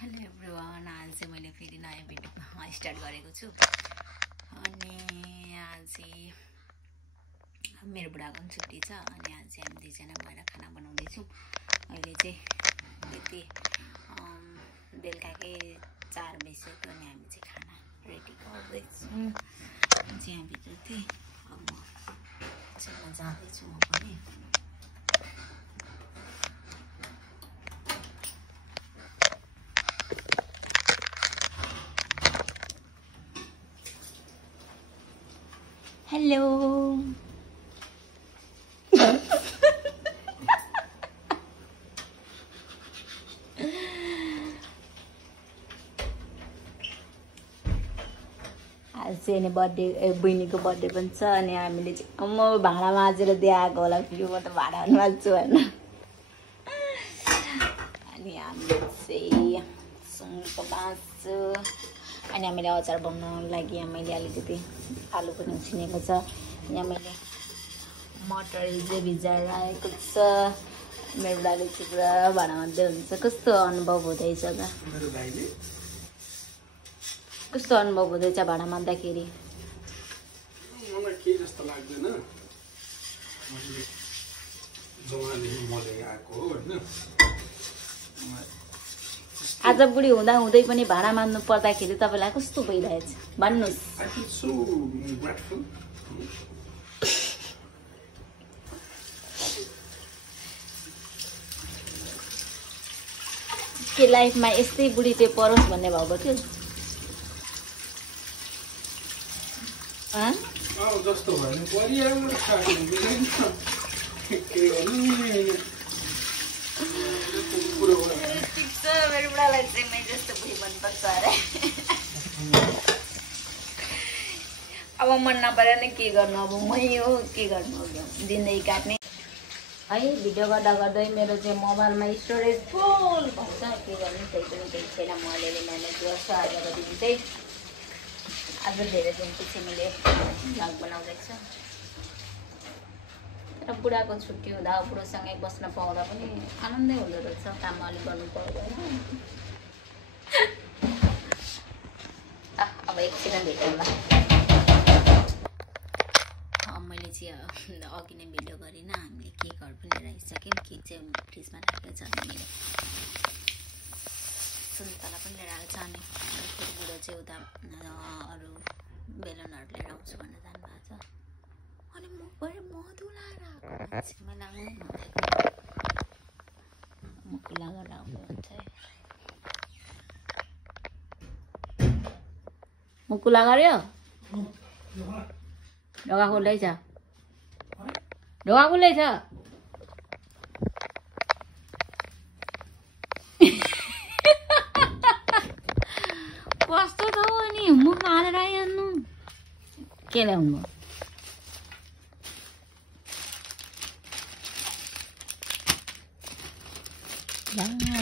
Hello everyone, आज चाहिँ मैले फेरि नयाँ भिडियो स्टार्ट गरेको छु। अनि आज चाहिँ मेरो बुढाको पनि छुट्टी छ अनि आज चाहिँ हामी दुईजना भएर खाना बनाउँदैछौँ। अहिले चाहिँ यति बेलुकाकै 4 बजिसक्यो अनि हामी चाहिँ खाना रेडी गर्दैछौँ। चाहिँ हामीभित्र चाहिँ अब म जाँदैछु म पनि। हेलो आज चाहिँ बर्थडे बहिनीको बर्थडे पनि छ अनि हामीले चाहिँ म भाँडा माझेर दिएको होला फेरि म त भाँडा माझ्छु होइन। अनि हामीले चाहिँ सुँगुरको मासु अनि हामीले अचार बनाउनको लागि यहाँ मैले अलिकति आलु पनि उसिनेको छ। यहाँ मैले मटर चाहिँ भिजाएर आएको छ। मेरो बुढाले चाहिँ पुरा भाँडा माज्दै हुन्छ। कस्तो अनुभव हुँदैछ त? कस्तो अनुभव हुँदैछ भाँडा माज्दाखेरि? मलाई के जस्तो लाग्दैन, जमानादेखि मले आएको हो होइन। आज बुढी हुँदा हुँदै पनि भाँडा मान्नु पर्दाखेरि तपाईँलाई कस्तो भइरहेछ भन्नुहोस्? के लाइफमा यस्तै बुढी चाहिँ परोस् भन्ने भएको थियो? जस्तो भयो परिहाल्नु मेरो बुढालाई चाहिँ मैले जस्तो बुढी मनपर्छ अरे। अब मन नपरेर नै के गर्नु, अब मै हो के गर्नु, जिन्दगी काट्ने है। भिडियो गर्दा गर्दै मेरो चाहिँ मोबाइलमा स्टोरेज फुल भन्छ, के गर्नु त्यही पनि केही छैन। म अलिअलि म्यानेज गर्छु। आजको दिन चाहिँ आज धेरै दिनपछि मैले भ्लग बनाउँदैछु। तर बुढाको छुट्टी हुँदा बुढोसँगै बस्न पाउँदा पनि आनन्दै हुँदो रहेछ। काम अलिक गर्नु पर्दैन। अब एकछिन भेटौँला। मैले चाहिँ अघि नै भिडियो गरिनँ। हामीले केकहरू पनि लिएर आइसक्यौँ। केक चाहिँ फ्रिजमा राखेको छ। हामीले सुन्तला पनि लिएर आएको छ। अनि फेरि बुढो चाहिँ उता अरू बेलुनहरू लिएर आउँछु भनेर जानुभएको छ। अनि म बढी मधु लगाएर आएको मान्छेमा लाग्नु हुँदैन। मुखु लगाएर आउनु हुन्छ है। मुखु लगायो ढोका खुल्दै छ। ढोका खुल्दै छ। कस्तो छ अनि मुखमा हालेर आइहाल्नु। के ल्याउनु?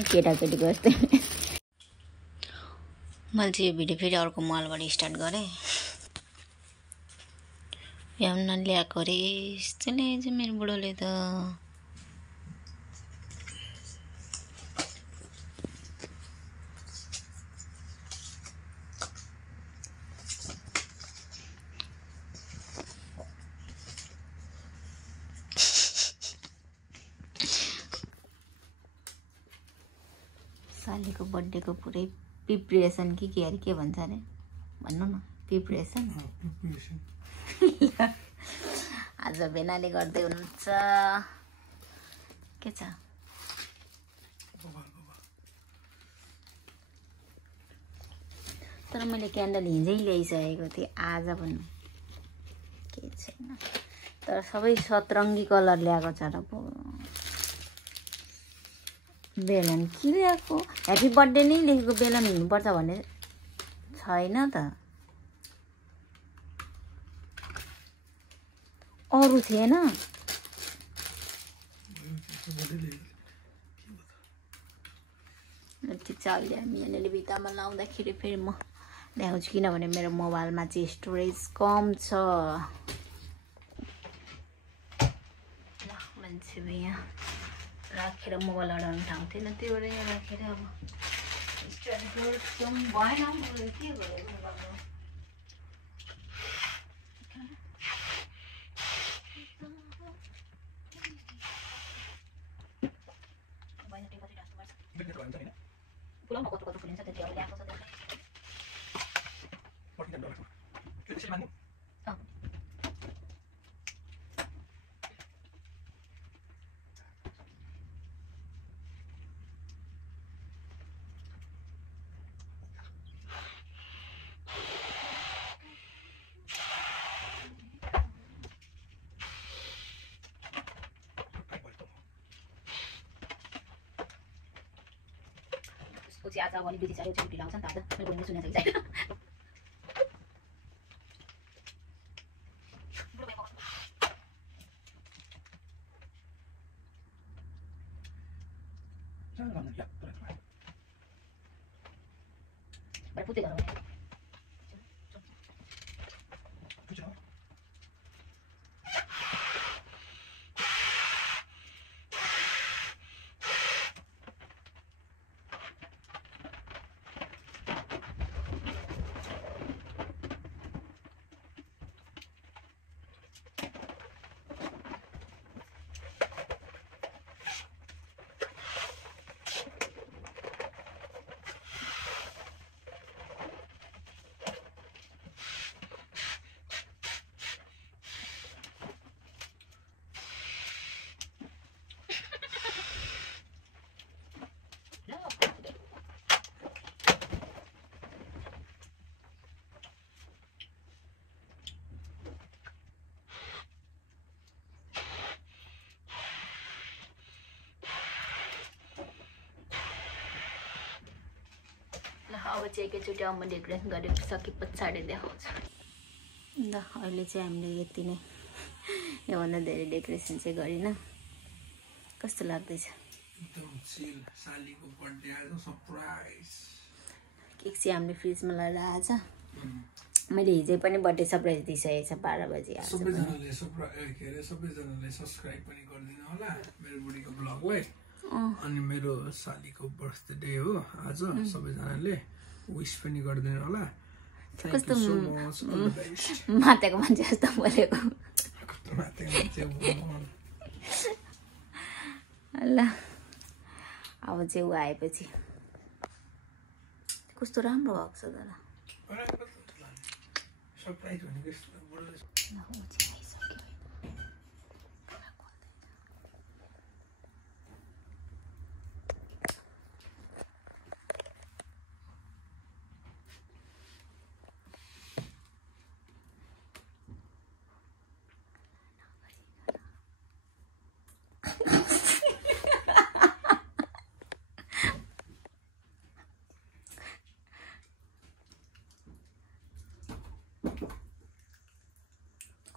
केटाकेटीको जस्तै। मैले चाहिँ यो भिडियो फेरि अर्को मोबाइलबाट स्टार्ट गरेँ। भ्याउन ल्याएको अरे यस्तो ल्याएछ मेरो बुढोले त। सालीको बर्थडेको पुरै प्रिपरेसन के अरे के भन्छ अरे भन्नु न? प्रिपरेसन। आज बेनाले गर्दै हुनुहुन्छ। के छ? तर मैले क्यान्डल हिजै ल्याइसकेको थिएँ। आज पनि केही छैन। तर सबै सतरङ्गी कलर ल्याएको छ र पो। बेलन के ल्याएको? ह्याप्पी बर्थडे नै लेखेको बेलन हुनुपर्छ भन्ने छैन त। अरू थिएन? ठिक छ। अहिले हामी यहाँनिर भित्तामा लाउँदाखेरि फेरि म ल्याउँछु, किनभने मेरो मोबाइलमा चाहिँ स्टोरेज कम छ। मान्छेले यहाँ राखेर मोबाइल अडाउनु ठाउँ थिएन, त्यो भएर यहाँ राखेर अब एकदम भएन के गरेको पुलाउन कस्तो कस्तो फुलिन्छ त्यति अब ल्याएको छ त्यसले पछि आज भोलि बिजी साह्रो छुट्टी लाउँछ नि त आज मैले बोल्ने सुनेको छैन पुते गरौँ अब चाहिँ एकैचोटि अब म डेकोरेसन गरेर सके पछाडि देखाउँछु ल अहिले चाहिँ हामीले यति नै योभन्दा धेरै डेकोरेसन चाहिँ गरिन कस्तो लाग्दैछ एकदम चिल सालीको बर्थडे आज सरप्राइज केक चाहिँ हामीले फ्रिजमा लगाएर आज मैले हिजै पनि बर्थडे सरप्राइज दिइसकेको छ 12 बजे आज सबैजनाले सबैजनाले सब्स्क्राइब पनि गरिदिनु होला मेरो बुढीको ब्लगलाई अनि मेरो सालीको बर्थडे हो आज सबैजनाले विश पनि गरिदिनु होला कस्तो मातेको मान्छे जस्तो बोलेको कस्तो मातेको मान्छे ल अब चाहिँ ऊ आएपछि कस्तो राम्रो भएको छ दादा सरप्राइज भनेको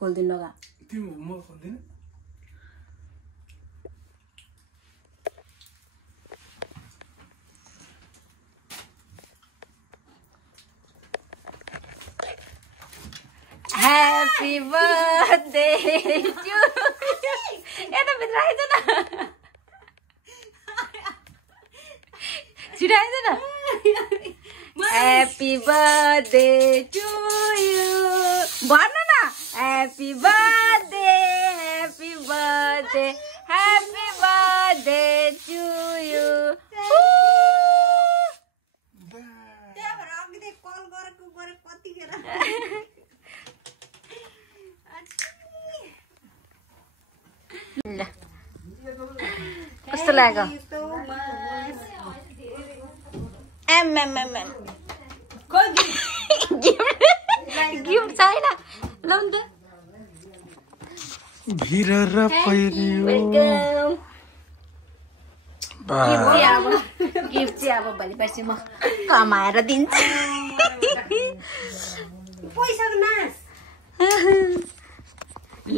खोल्दिनु लगा तिम्रो म खोल्दिन Happy birthday to you. Eta भित्र आइज न छिटो आइज न Happy birthday to you. भन्नु न Happy birthday, happy birthday, happy birthday to you. कस्तो लाग्यो गिफ्ट छैन ल नि त भिरेर पहिरियो गिफ्ट चाहिँ अब भोलि पर्सि म कमाएर दिन्छु पैसाको नाश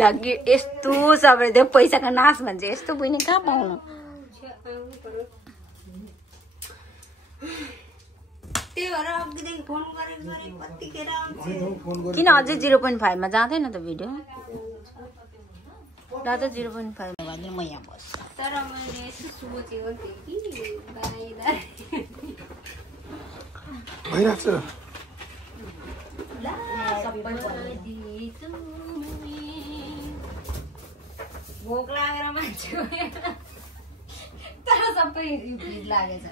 लगी यस्तो सबैले पैसाको नाश भन्छ यस्तो बुझ्ने कहाँ पाउनु किन अझै 0.5 मा जाँदैन त भिडियो दादा 0.5 मा भन्दै म यहाँ बस्छु तर मैले यसो सोचेको थिएँ कि भइरहेको छ भोक लागेर मान्छे तर सबै भिड लागेछ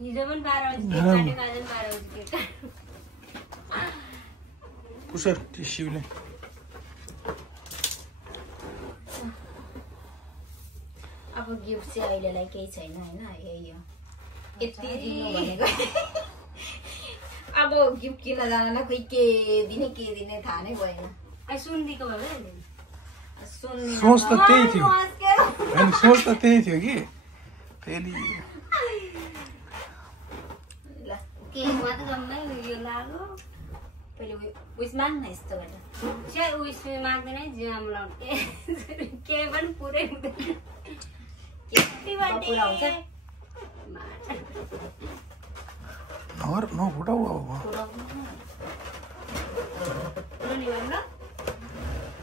हिजो पनि 12 बजे केक काटेको आज पनि 12 बजे केक कुसर टिस्युले अब गिफ्ट चाहिँ अहिलेलाई केही छैन हैन यही हो यति दिनु भनेको अब गिफ्ट किन्न जान खोइ के दिने थाहा नै भएन ai सुन्दिको भए सुन्दिन सोच त त्यही थियो हैन सोच त त्यही थियो कि फेरि ल केकमा त जम्मै यो लाग्यो पहिले उइस माग्न यस्तो गरेर चाहिँ उइस माग्दैन जाम लड्के के पनि पुरै हुँदैन केटी बाटे पुरा हुन्छ No, फुटाउ अब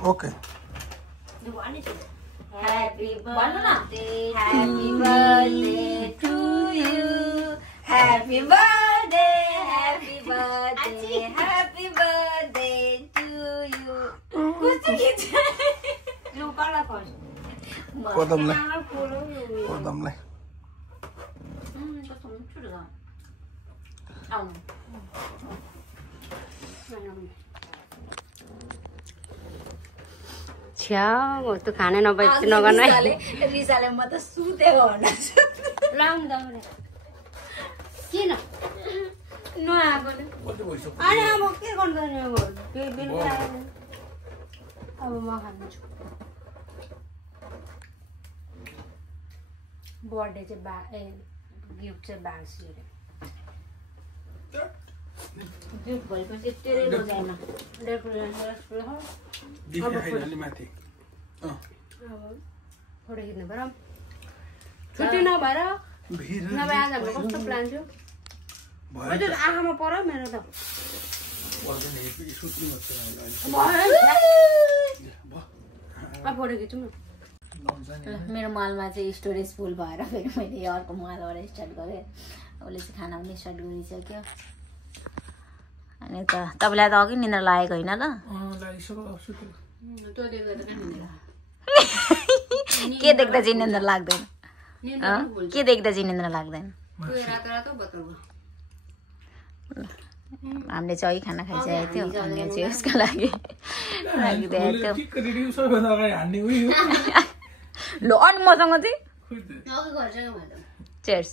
okay Happy birthday to you. Happy birthday to you. कस्तो गीत लु कला फर्स्ट कदमलाई कस्तो मिठो छ आउनु छ्या त खाना नगर्न रिसाले म त सुतेको भन्नु लाउनु त किन नआएकोले अनि अब के गर्दैन अब म खान्छु बर्थडे चाहिँ गिफ्ट चाहिँ बाँड्छु गिफ्ट भएपछि तेरै बजाएन फोटो खिच्नु पर्यो छुट्टी नभएर नभए आज हाम्रो कस्तो प्लान थियो आँखामा पर्यो मेरो त फोटो खिचौँ न मेरो मलमा चाहिँ स्टोरेज फुल भएर फेरि मैले अर्को मलबाट स्टार्ट गरेँ उसले चाहिँ खाना पनि स्टार्ट गरिसक्यो अनि त तपाईँलाई त अघि निन्द्रा लागेको होइन ल के देख्दा चाहिँ निन्द्रा लाग्दैन के देख्दा चाहिँ निन्द्रा लाग्दैन हामीले चाहिँ अघि खाना खाइसकेको थियो अनि चाहिँ उसको लागि राखिदिएको थियो ल अनि मसँग चाहिँ चेयर्स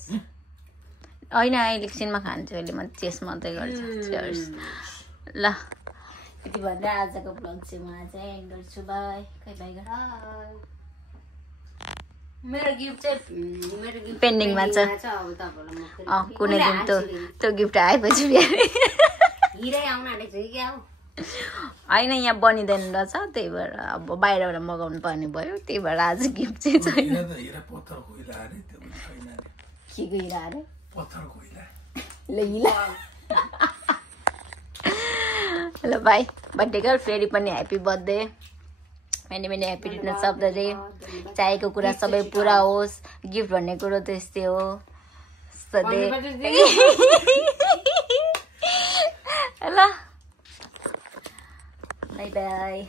होइन अहिले एकछिनमा खान्छु अहिले म चेस मात्रै गर्छु चेयर्स ल यति भन्दा आजको ब्लग चाहिँ म चाहिँ एन्ड गर्छु बाई बाई मेरो गिफ्ट चाहिँ पेन्डिङमा छ कुनै दिन त्यो गिफ्ट आएपछि हिरै आउन आँटेको छ कि क्या हो होइन यहाँ बनिँदैन रहेछ त्यही भएर अब बाहिरबाट मगाउनु पर्ने भयो त्यही भएर आज गिफ्ट चाहिँ छैन के हिरा अरे ल बाई बर्थडे गर्ल फेरि पनि happy birthday many happy returns of the day चाहेको कुरा सबै पुरा होस् गिफ्ट भन्ने कुरो त्यस्तै हो ल बाई बाई